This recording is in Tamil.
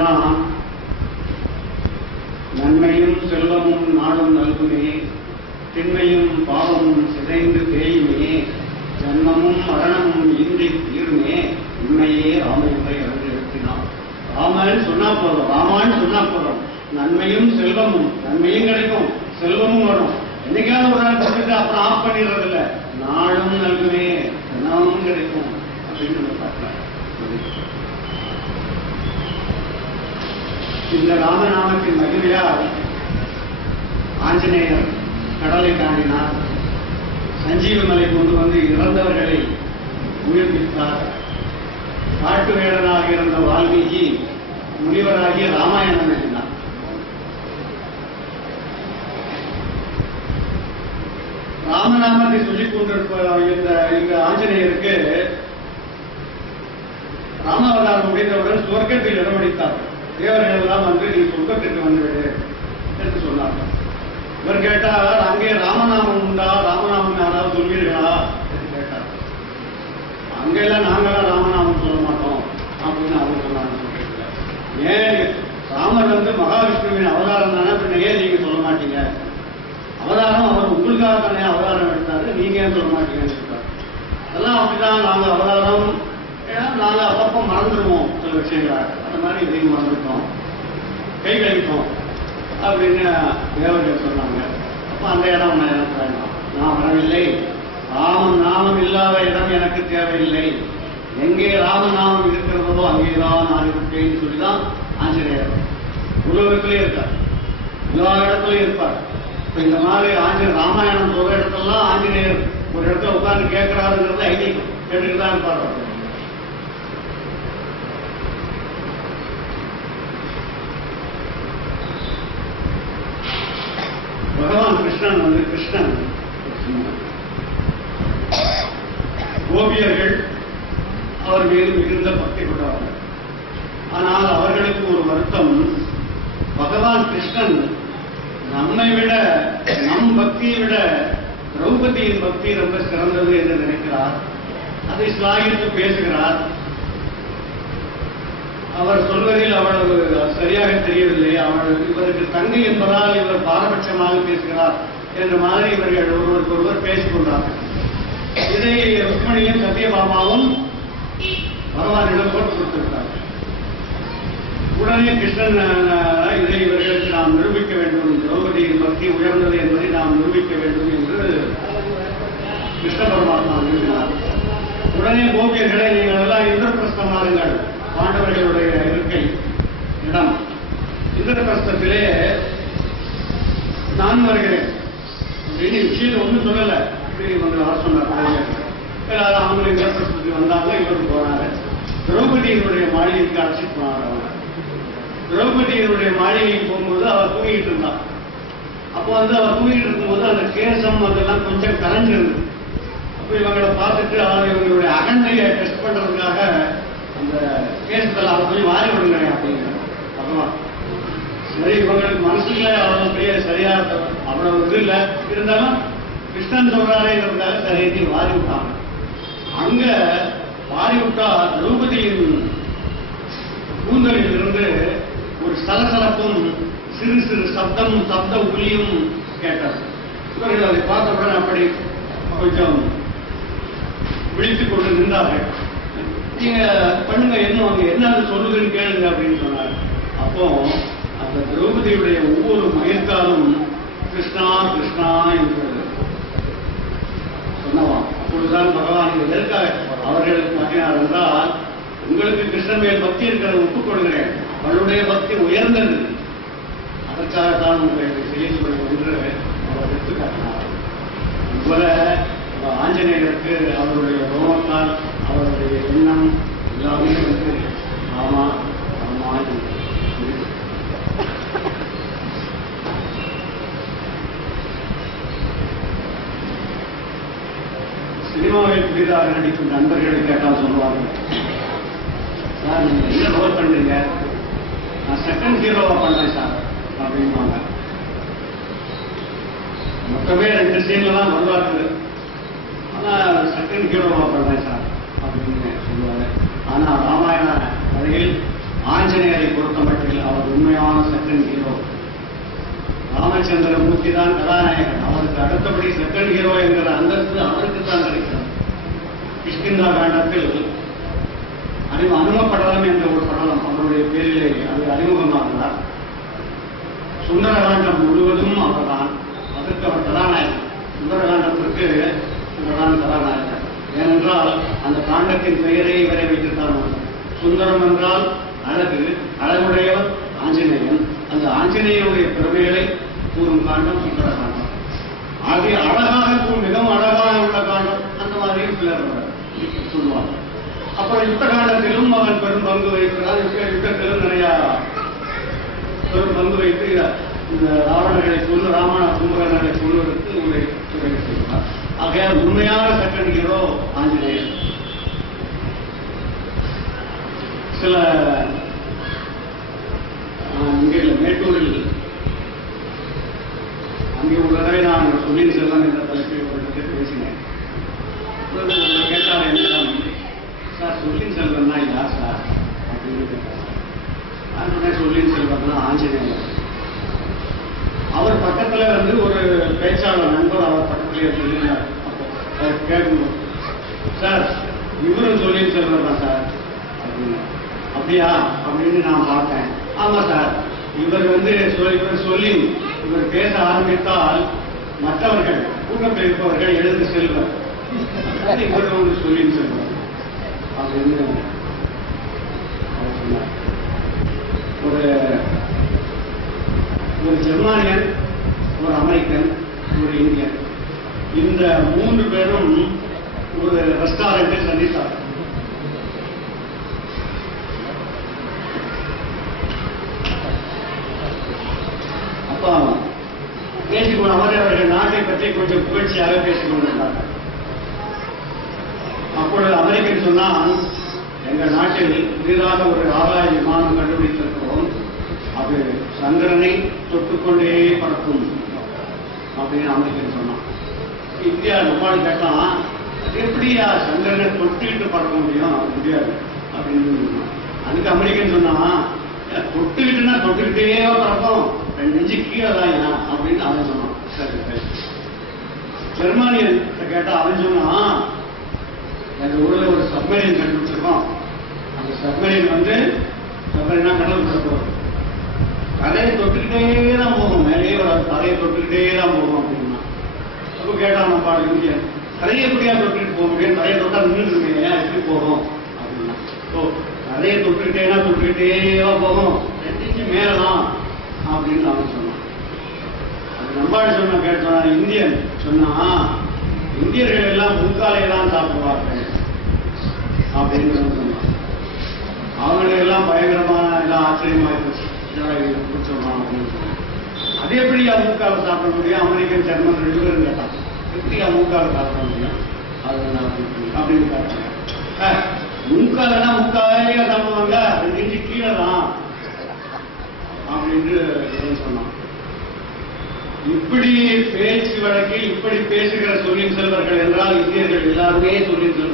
தான் நன்மையும் செல்வமும் நாடும் நல்குமே திண்மையும் பாவமும் சிதைந்து தேயுமே ஜன்மமும் மரணமும் இன்றி தீர்மே உண்மையே ராமயுகை எழுத்தினார் ராமன் சொன்னா போறோம் ராமான்னு சொன்னா போறோம் நன்மையும் செல்வமும் நன்மையும் கிடைக்கும் செல்வமும் வரும். என்னைக்காவது ஒரு நாள் கொடுத்துட்டு அப்புறம் ஆஃப் பண்ணிடுறது இல்ல நாளும் நல்குமே தினமும் கிடைக்கும் அப்படின்னு பார்க்கலாம். இந்த ராமநாமத்தின் மகிமையால் ஆஞ்சநேயர் கடலை தாண்டினார். சஞ்சீவ மலை கொண்டு வந்து இறந்தவர்களை உயிர்ப்பித்தார். காட்டு வேடனாக இருந்த வால்மீகி முனிவராகிய ராமாயணம் எழுதினார். ராமநாமத்தை சொல்லிக் கொண்டிருப்ப இந்த இந்த ஆஞ்சநேயருக்கு ராமாவதாரம் முடிந்தவுடன் சுவர்க்கத்தில் இடமளித்தார்கள் தேவர்கள் எல்லாம் வந்து நீ சொர்க்கத்திற்கு வந்துவிடு என்று சொன்னார்கள். இவர் கேட்டார் அங்கே ராமநாமம் உண்டா? ராமநாமம் யாராவது சொல்வீர்களா? என்று கேட்டார். அங்கெல்லாம் நாங்களாம் ராமநாமம் சொல்ல மாட்டோம் அப்படின்னு அவர் சொன்னாங்க. ஏன்? ராமர் வந்து மகாவிஷ்ணுவின் அவதாரம் தானே? பின்ன ஏன் நீங்க சொல்ல மாட்டீங்க? அவதாரம் அவர் உங்களுக்காக தானே அவதாரம் எடுத்தாரு. நீங்க ஏன் சொல்ல மாட்டீங்கன்னு சொல்றாரு அதெல்லாம் அப்படிதான் நாங்கள் அவதாரம் ஏன்னா நாங்கள் அப்பப்போ மறந்துடுவோம் சில விஷயங்களாக அந்த மாதிரி இதையும் மறந்துட்டோம் கை கழிப்போம் அப்படின்னு தேவர்கள் சொன்னாங்க. அப்போ அந்த இடம் நான் எனக்கு வேண்டாம் நான் வரவில்லை. ராமன் நாமம் இல்லாத இடம் எனக்கு தேவையில்லை. எங்கே ராமநாமம் இருக்கிறதோ அங்கேதான் நான் சொல்லி சொல்லிதான் ஆஞ்சநேயர் உலகத்திலே இருக்கார். எல்லா இடத்துலயும் இருப்பார். இப்ப இந்த மாதிரி ஆஞ்சநேயர் ராமாயணம் சொல்ற இடத்துலலாம் ஆஞ்சநேயர் ஒரு இடத்துல உட்கார்ந்து கேட்கிறாருங்கிறது ஐடி கேட்டுக்கிட்டு தான் இருப்பார் அவர். பகவான் கிருஷ்ணன் வந்து கிருஷ்ணன் கோபியர்கள் அவர் மீது மிகுந்த பக்தி கொண்டார்கள் ஆனால் அவர்களுக்கு ஒரு வருத்தம். பகவான் கிருஷ்ணன் நம்மை விட நம் பக்தியை விட திரௌபதியின் பக்தி ரொம்ப சிறந்தது என்று நினைக்கிறார். அதை ஸ்லாகித்து பேசுகிறார். அவர் சொல்வதில் அவ்வளவு சரியாக தெரியவில்லை. அவள் இவருக்கு தங்கை என்பதால் இவர் பாரபட்சமாக பேசுகிறார். என்ற மாதிரி இவர்கள் ஒருவருக்கு ஒருவர் பேசிக் கொண்டார்கள். இதை ருக்மணியும் சத்யபாமாவும் பகவானிடம் போட்டு கொடுத்திருக்கிறார்கள். உடனே கிருஷ்ணன் இதை இவர்களுக்கு நாம் நிரூபிக்க வேண்டும் திரௌபதியின் பக்தி உயர்ந்தது என்பதை நாம் நிரூபிக்க வேண்டும் என்று கிருஷ்ண பரமாத்மா நிறுத்தினார் உடனே கோபியர்களை நீங்கள் எல்லாம் இந்திரபிரஸ்தம் மாறுங்கள் பாண்டவர்களுடைய இருக்கை இடம். இந்திரபிரஸ்தத்திலே நான் வருகிறேன். பெரிய விஷயத்தை ஒன்றும் சொல்லலை. பெரிய வந்து வர சொன்னார் எல்லாரும் அவங்களும் இந்திரபிரஸ்தத்துக்கு வந்தாங்க இவருக்கு போனாங்க திரௌபதியினுடைய மாளிகைக்கு அழைச்சிட்டு போனார் அவங்க திரௌபதியினுடைய மாளிகைக்கு போகும்போது அவர் தூங்கிட்டு இருந்தான் அப்போ வந்து அவர் தூங்கிட்டு இருக்கும்போது அந்த கேசம் அதெல்லாம் கொஞ்சம் கலைஞ்சிருந்தது அப்போ இவங்களை பார்த்துட்டு அவர் இவங்களுடைய அகந்தையை டெஸ்ட் பண்ணுறதுக்காக அந்த கேசத்தில் அவர் போய் வாரி விடுங்க அப்படிங்கிற பகவான். மாதிரி இவங்களுக்கு மனசுல அவ்வளவு பெரிய சரியா அவ்வளவு இது இல்லை. இருந்தாலும் கிருஷ்ணன் சொல்றாரேங்கிறதுக்காக சரி வாரி விட்டாங்க. அங்க வாரி விட்டா திரௌபதியின் கூந்தலிலிருந்து ஒரு சலசலப்பும் சிறு சிறு சப்தம் சப்த ஒலியும் கேட்டார். இவர்கள் அதை பார்த்தவுடன் அப்படி கொஞ்சம் விழித்துக் கொண்டு நின்றார்கள். நீங்க பண்ணுங்க என்ன அங்க என்ன அது சொல்லுதுன்னு கேளுங்க அப்படின்னு சொன்னார். அப்போ அந்த திரௌபதியுடைய ஒவ்வொரு மயத்தாலும் கிருஷ்ணா கிருஷ்ணா என்று சொன்னவாம். அப்பொழுதுதான் பகவான் இது எதற்காக அவர்களுக்கு மாற்றினார் என்றால் உங்களுக்கு கிருஷ்ணன் மேல் பக்தி இருக்கிறத ஒப்புக்கொள்கிறேன். அவளுடைய பக்தி உயர்ந்தது. அதற்காகத்தான் உங்களுக்கு செய்யப்படும் என்று அவர் எடுத்துக்காட்டினார் இதுபோல ஆஞ்சநேயருக்கு அவருடைய ரோமத்தால் அவருடைய எண்ணம் எல்லாமே வந்து ஆமா ஆமா சினிமாவில் புதிதாக நடிக்கும் நண்பர்களை கேட்டால் சொல்லுவாங்க சார் நீங்க என்ன ரோல் பண்றீங்க? நான் செகண்ட் ஹீரோவா பண்றேன் சார் அப்படின்பாங்க மொத்தமே ரெண்டு சீன்ல தான் வருவார்கள். ஆனா செகண்ட் ஹீரோவா பண்றேன் சார் அப்படின்னு சொல்லுவாங்க. ஆனா ராமாயண கதையில் ஆஞ்சநேயரை பொறுத்தமட்டில் அவர் உண்மையான செகண்ட் ஹீரோ ராமச்சந்திரமூர்த்தி தான் கதாநாயகன். அவருக்கு அடுத்தபடி செகண்ட் ஹீரோ என்கிற அந்தஸ்து அவருக்கு தான் கிடைக்கிறது. கிஷ்கிந்தா காண்டத்தில் அறிவு அனுமப்படலம் என்ற ஒரு படலம் அவருடைய பேரிலே அது அறிமுகமாகிறார் சுந்தரகாண்டம் முழுவதும் அவர்தான். அதற்கு அவர் கதாநாயகன். சுந்தரகாண்டத்திற்கு இவர்தான் கதாநாயகன். ஏனென்றால் அந்த காண்டத்தின் பெயரை இவரை வைத்துத்தான் சுந்தரம் என்றால் அழகு அழகுடையவர் ஆஞ்சநேயன். அந்த ஆஞ்சநேயனுடைய பெருமைகளை கூறும் காண்டம் சுந்தரகாண்டம் அது அழகாக கூறும் மிகவும் அழகாக உள்ள காண்டம். அந்த மாதிரியும் சிலர் சொல்லுவாங்க. அப்புறம் யுத்த காண்டத்திலும் அவன் பெரும் பங்கு வகிப்பதால் யுத்தத்திலும் நிறைய பெரும் பங்கு வைத்து இந்த ராவணர்களை கொண்டு ராமண கும்பகர்ணர்களை கொள்வதற்கு உரை உரை செய்கிறார். ஆகையால் உண்மையான செகண்ட் ஹீரோ ஆஞ்சநேயர். சில ஆஹ், இங்கே இல்லை, மேட்டூரில் அங்கே ஒரு தடவை நான் சொல்லின் செல்வன் என்ற பற்றி பேசினேன். அப்பொழுது கேட்டார் என்னிடம் சார் சொல்லின் செல்வன்னா யார் சார்? அப்படின்னு கேட்டார். நான் சொல்லின் செல்வன்னா ஆஞ்சநேயர். அவர் பக்கத்துல வந்து ஒரு பேச்சாளர் நண்பர் அவர் பக்கத்திலே சொல்லியிருந்தார் அப்போ கேட்கும்போது சார் இவரும் சொல்லின் செல்வர் தான் சார். அப்படின்னு அப்படியா? அப்படின்னு நான் பார்த்தேன். ஆமா சார். இவர் வந்து இவர் சொல்லி இவர் பேச ஆரம்பித்தால் மற்றவர்கள் கூட்டம் இருப்பவர்கள் எழுந்து செல்வர். இவர்களோடு சொல்லி செல்வர். அப்படின்னு என்ன? சொன்னார். ஒரு ஒரு ஜெர்மானியன் ஒரு அமெரிக்கன் ஒரு இந்தியன். இந்த மூன்று பேரும் ஒரு ரெஸ்டாரண்டில் சந்தித்தார்கள் அப்போ பேசிக்கொண்டு அவரே அவர்கள் நாட்டை பற்றி கொஞ்சம் புகழ்ச்சியாக பேசிக் கொண்டிருந்தார் அப்பொழுது அமெரிக்கன் சொன்னால் எங்கள் நாட்டில் புதிதாக ஒரு ஆகாய விமானம் கண்டுபிடித்திருக்கிறோம். அது சந்திரனை தொட்டுக்கொண்டே பறக்கும். அப்படின்னு அமெரிக்கன் சொன்னான். இந்தியா நம்மால் கேட்டான் எப்படியா சந்திரனை தொட்டுக்கிட்டு பறக்க முடியும்? முடியாது அப்படின்னு சொன்னான். அதுக்கு அமெரிக்கன் சொன்னான் தொட்டுக்கிட்டுன்னா தொட்டுக்கிட்டே பறக்கும். ரெண்டு நெஞ்சு கீழே தான் அப்படின்னு அவன் சொன்னான். ஜெர்மானியன் கேட்டா அவன் சொன்னான் எங்க ஊர்ல ஒரு சப்மரீன் கண்டுபிடிச்சிருக்கோம். அந்த சப்மரீன் வந்து சப்மரீனா கடல் போகும் கரையை தொட்டுக்கிட்டே தான் போகும். மேலேயே வராது. கரையை தொட்டுக்கிட்டே தான் போகும். அப்படின்னா அப்போ கேட்டான் நம்ம பாடு இந்தியன் கரையை எப்படியா தொட்டுக்கிட்டு போக முடியும்? கரையை தொட்டா நின்றுட்டு ஏன் எப்படி போகும்? அப்படின்னா ஓ கரையை தொட்டுக்கிட்டேனா தான் போகும். ரெண்டு மேலதான். அப்படின்னு அவன் சொன்னான். நம்பாடு சொன்ன கேட்டான் இந்தியன். சொன்னா இந்தியர்கள் எல்லாம் முன்காலை தான் சாப்பிடுவார்கள் அப்படின்னு சொன்னாங்க. அவங்களை எல்லாம் பயங்கரமான எல்லாம் ஆச்சரியமா போச்சு. அப்படின்னு அது எப்படி அமுக்கால சாப்பிட முடியும்? அமெரிக்கன் ஜெர்மன் ரெண்டு பேரும் கேட்டான் எப்படி மூக்கால சாப்பிட முடியும்? அது அப்படின்னு கேட்டாங்க மூக்காலனா முக்காலையா சாப்பிடுவாங்க ரெண்டு இன்ச்சு கீழே தான் அப்படின்னு இவன் சொன்னான் இப்படி பேச்சு வழக்கில் இப்படி பேசுகிற சொல்லின் செல்வர்கள் என்றால் இந்தியர்கள் எல்லாருமே சொல்லின் செல்வர்கள்.